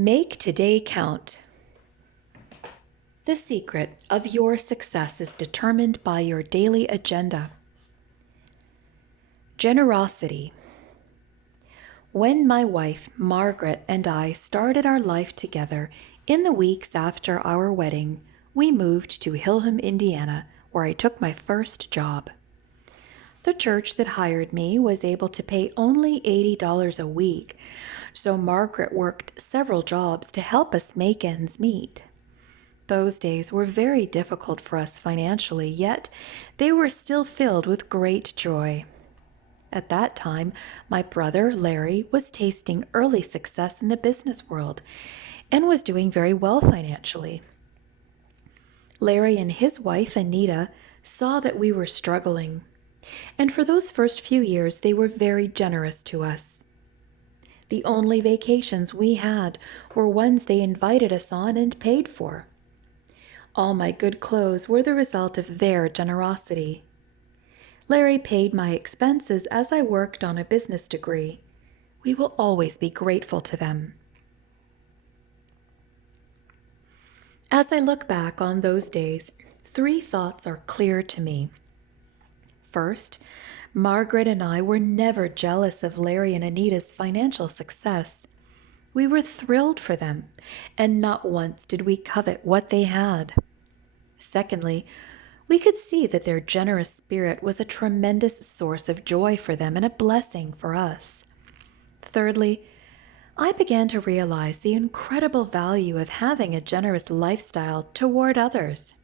Make today count. The secret of your success is determined by your daily agenda. Generosity. When my wife, Margaret, and I started our life together in the weeks after our wedding, we moved to Hillham, Indiana, where I took my first job. The church that hired me was able to pay only $80 a week, so Margaret worked several jobs to help us make ends meet. Those days were very difficult for us financially, yet they were still filled with great joy. At that time, my brother, Larry, was tasting early success in the business world and was doing very well financially. Larry and his wife, Anita, saw that we were struggling, and for those first few years, they were very generous to us. The only vacations we had were ones they invited us on and paid for. All my good clothes were the result of their generosity. Larry paid my expenses as I worked on a business degree. We will always be grateful to them. As I look back on those days, 3 thoughts are clear to me. First, Margaret and I were never jealous of Larry and Anita's financial success. We were thrilled for them, and not once did we covet what they had. Secondly, we could see that their generous spirit was a tremendous source of joy for them and a blessing for us. Thirdly, I began to realize the incredible value of having a generous lifestyle toward others.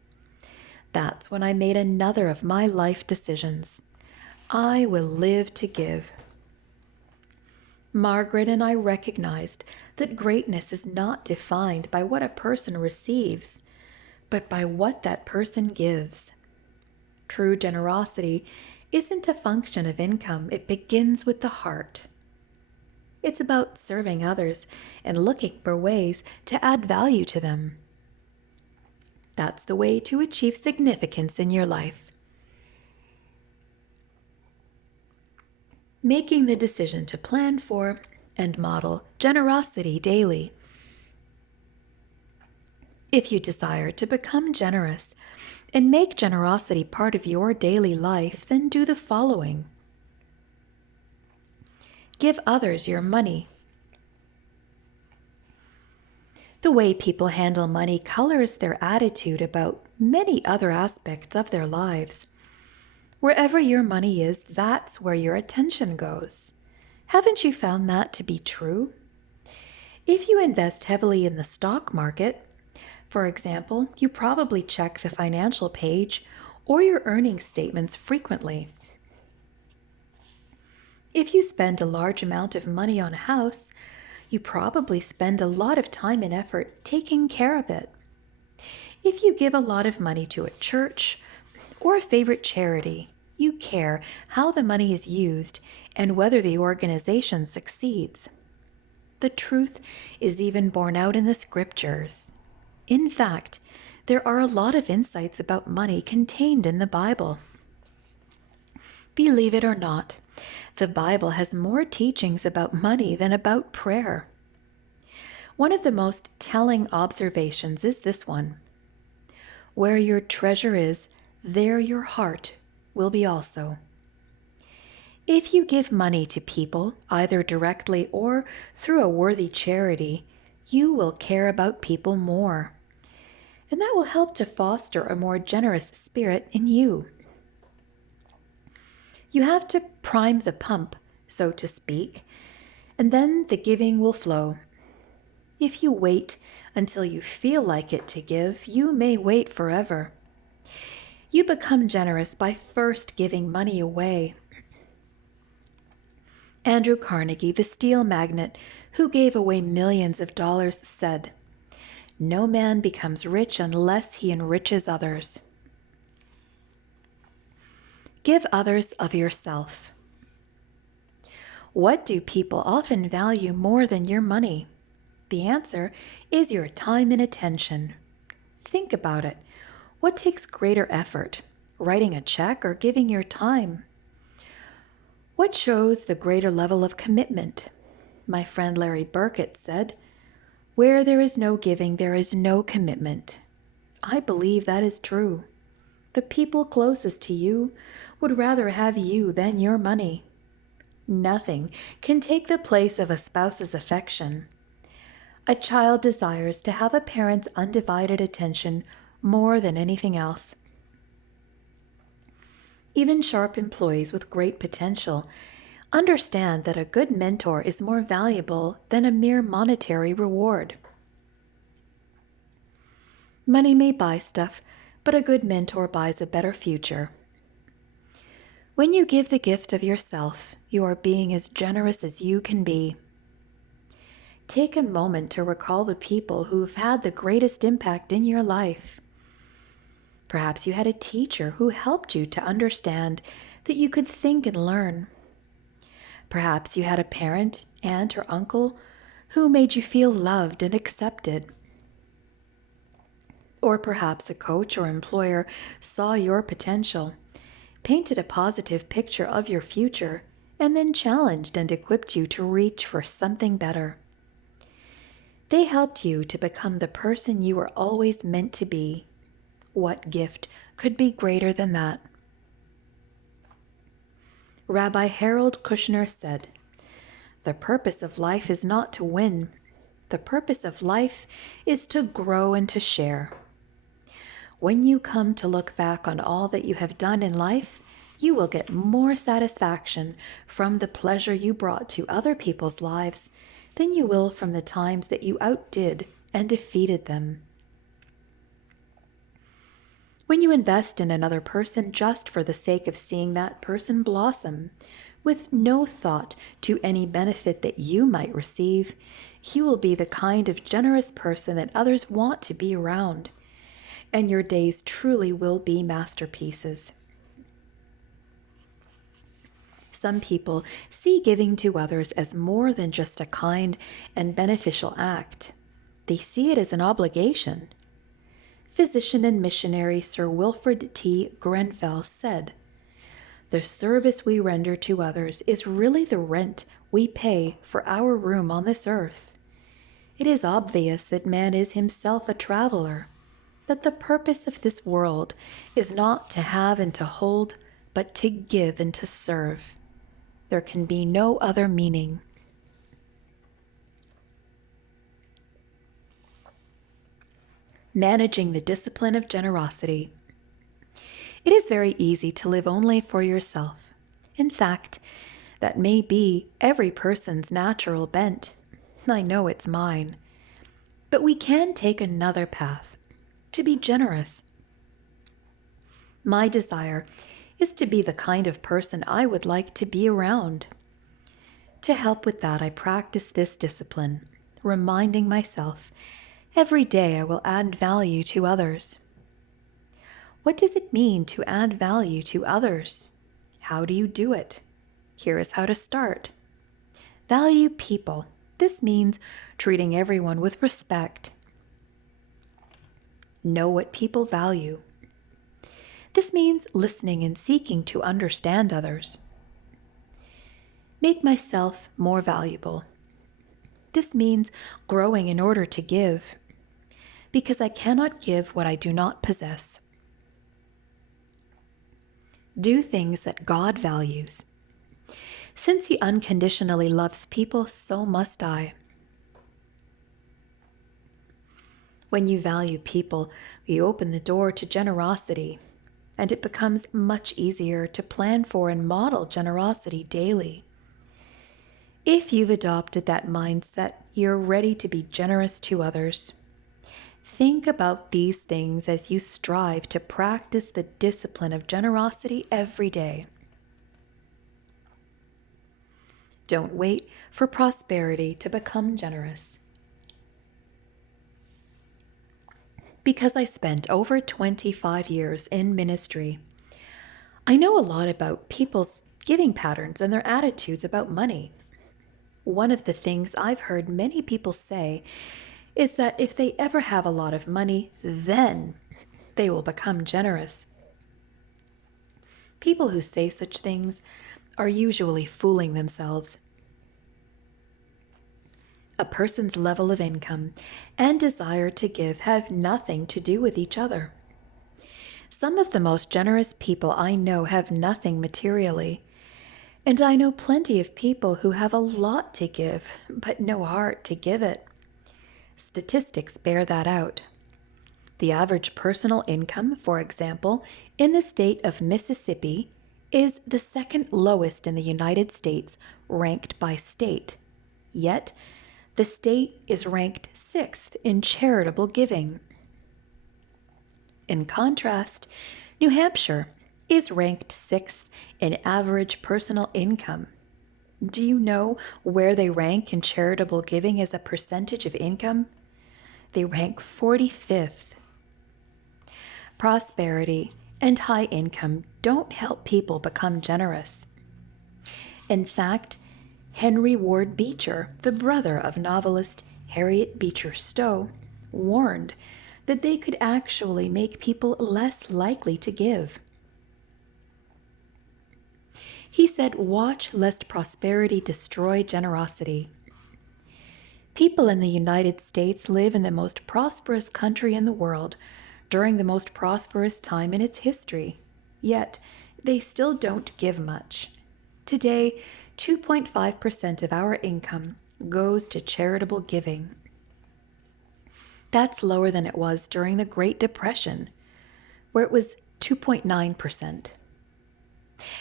That's when I made another of my life decisions. I will live to give. Margaret and I recognized that greatness is not defined by what a person receives, but by what that person gives. True generosity isn't a function of income. It begins with the heart. It's about serving others and looking for ways to add value to them. That's the way to achieve significance in your life. Making the decision to plan for and model generosity daily. If you desire to become generous and make generosity part of your daily life, then do the following. Give others your money. The way people handle money colors their attitude about many other aspects of their lives. Wherever your money is, that's where your attention goes. Haven't you found that to be true? If you invest heavily in the stock market, for example, you probably check the financial page or your earnings statements frequently. If you spend a large amount of money on a house, you probably spend a lot of time and effort taking care of it. If you give a lot of money to a church or a favorite charity, you care how the money is used and whether the organization succeeds. The truth is even borne out in the scriptures. In fact, there are a lot of insights about money contained in the Bible. Believe it or not, the Bible has more teachings about money than about prayer. One of the most telling observations is this one. Where your treasure is, there your heart will be also. If you give money to people, either directly or through a worthy charity, you will care about people more. And that will help to foster a more generous spirit in you. You have to prime the pump, so to speak, and then the giving will flow. If you wait until you feel like it to give, you may wait forever. You become generous by first giving money away. Andrew Carnegie, the steel magnate who gave away millions of dollars, said, "No man becomes rich unless he enriches others." Give others of yourself. What do people often value more than your money? The answer is your time and attention. Think about it. What takes greater effort, writing a check or giving your time? What shows the greater level of commitment? My friend Larry Burkett said, Where there is no giving, there is no commitment. I believe that is true. The people closest to you would rather have you than your money. Nothing can take the place of a spouse's affection. A child desires to have a parent's undivided attention more than anything else. Even sharp employees with great potential understand that a good mentor is more valuable than a mere monetary reward. Money may buy stuff, but a good mentor buys a better future. When you give the gift of yourself, you are being as generous as you can be. Take a moment to recall the people who have had the greatest impact in your life. Perhaps you had a teacher who helped you to understand that you could think and learn. Perhaps you had a parent, aunt, or uncle who made you feel loved and accepted. Or perhaps a coach or employer saw your potential, painted a positive picture of your future, and then challenged and equipped you to reach for something better. They helped you to become the person you were always meant to be. What gift could be greater than that? Rabbi Harold Kushner said, "The purpose of life is not to win. The purpose of life is to grow and to share." When you come to look back on all that you have done in life, you will get more satisfaction from the pleasure you brought to other people's lives than you will from the times that you outdid and defeated them. When you invest in another person just for the sake of seeing that person blossom, with no thought to any benefit that you might receive, you will be the kind of generous person that others want to be around, and your days truly will be masterpieces. Some people see giving to others as more than just a kind and beneficial act. They see it as an obligation. Physician and missionary Sir Wilfrid T. Grenfell said, "The service we render to others is really the rent we pay for our room on this earth. It is obvious that man is himself a traveler, that the purpose of this world is not to have and to hold, but to give and to serve. There can be no other meaning." Managing the discipline of generosity. It is very easy to live only for yourself. In fact, that may be every person's natural bent. I know it's mine. But we can take another path, to be generous. My desire is to be the kind of person I would like to be around. To help with that, I practice this discipline, reminding myself every day I will add value to others. What does it mean to add value to others? How do you do it? Here is how to start. Value people. This means treating everyone with respect. Know what people value. This means listening and seeking to understand others. Make myself more valuable. This means growing in order to give, because I cannot give what I do not possess. Do things that God values. Since He unconditionally loves people, so must I. When you value people, you open the door to generosity, and it becomes much easier to plan for and model generosity daily. If you've adopted that mindset, you're ready to be generous to others. Think about these things as you strive to practice the discipline of generosity every day. Don't wait for prosperity to become generous. Because I spent over 25 years in ministry, I know a lot about people's giving patterns and their attitudes about money. One of the things I've heard many people say is that if they ever have a lot of money, then they will become generous. People who say such things are usually fooling themselves. A person's level of income and desire to give have nothing to do with each other. Some of the most generous people I know have nothing materially, and I know plenty of people who have a lot to give, but no heart to give it. Statistics bear that out. The average personal income, for example, in the state of Mississippi is the second lowest in the United States, ranked by state. Yet, the state is ranked 6th in charitable giving. In contrast, New Hampshire is ranked 6th in average personal income. Do you know where they rank in charitable giving as a percentage of income? They rank 45th. Prosperity and high income don't help people become generous. In fact, Henry Ward Beecher, the brother of novelist Harriet Beecher Stowe, warned that they could actually make people less likely to give. He said, "Watch lest prosperity destroy generosity." People in the United States live in the most prosperous country in the world during the most prosperous time in its history, yet they still don't give much. Today, 2.5% of our income goes to charitable giving. That's lower than it was during the Great Depression, where it was 2.9%.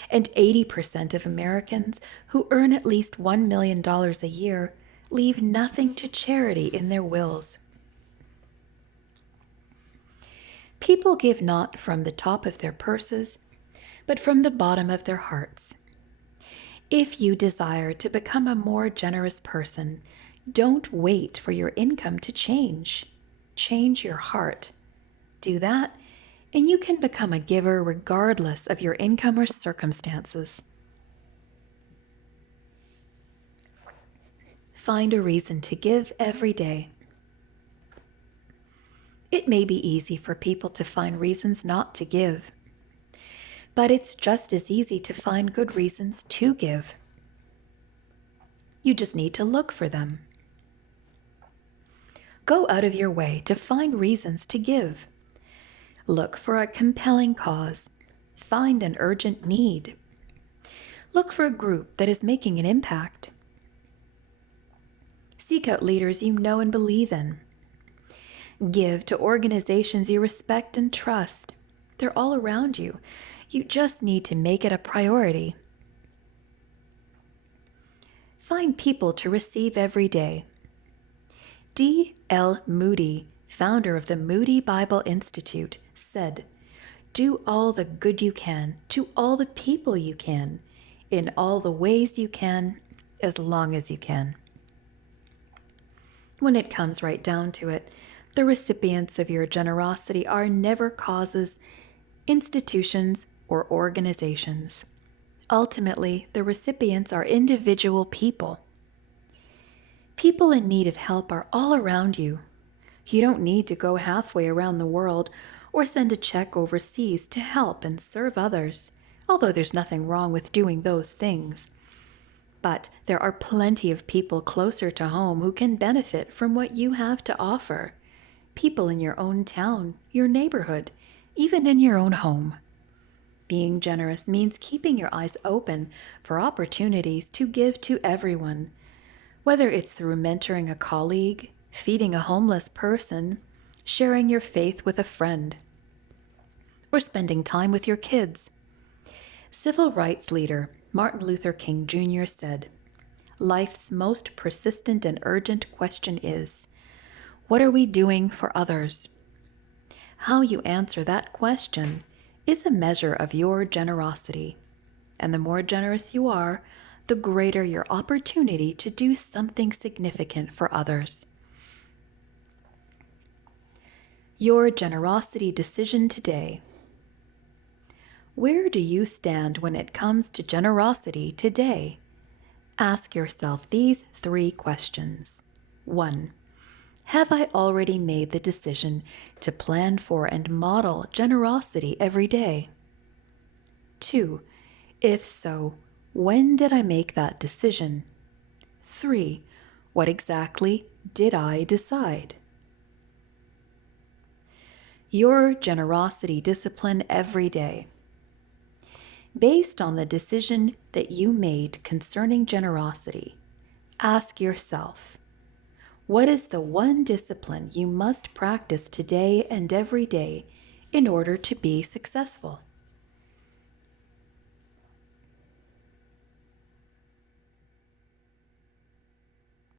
And 80% of Americans who earn at least $1 million a year leave nothing to charity in their wills. People give not from the top of their purses, but from the bottom of their hearts. If you desire to become a more generous person, don't wait for your income to change. Change your heart. Do that, and you can become a giver regardless of your income or circumstances. Find a reason to give every day. It may be easy for people to find reasons not to give, but it's just as easy to find good reasons to give. You just need to look for them. Go out of your way to find reasons to give. Look for a compelling cause. Find an urgent need. Look for a group that is making an impact. Seek out leaders you know and believe in. Give to organizations you respect and trust. They're all around you. You just need to make it a priority. Find people to receive every day. D.L. Moody, founder of the Moody Bible Institute, said, "Do all the good you can to all the people you can, in all the ways you can, as long as you can." When it comes right down to it, the recipients of your generosity are never causes, institutions, or organizations. Ultimately, the recipients are individual people. People in need of help are all around you. You don't need to go halfway around the world or send a check overseas to help and serve others, although there's nothing wrong with doing those things. But there are plenty of people closer to home who can benefit from what you have to offer. People in your own town, your neighborhood, even in your own home. Being generous means keeping your eyes open for opportunities to give to everyone, whether it's through mentoring a colleague, feeding a homeless person, sharing your faith with a friend, or spending time with your kids. Civil rights leader Martin Luther King Jr. said, "Life's most persistent and urgent question is, what are we doing for others?" How you answer that question is a measure of your generosity. And the more generous you are, the greater your opportunity to do something significant for others. Your generosity decision today. Where do you stand when it comes to generosity today? Ask yourself these 3 questions. 1. Have I already made the decision to plan for and model generosity every day? 2. If so, when did I make that decision? 3. What exactly did I decide? Your generosity discipline every day. Based on the decision that you made concerning generosity, ask yourself, what is the one discipline you must practice today and every day in order to be successful?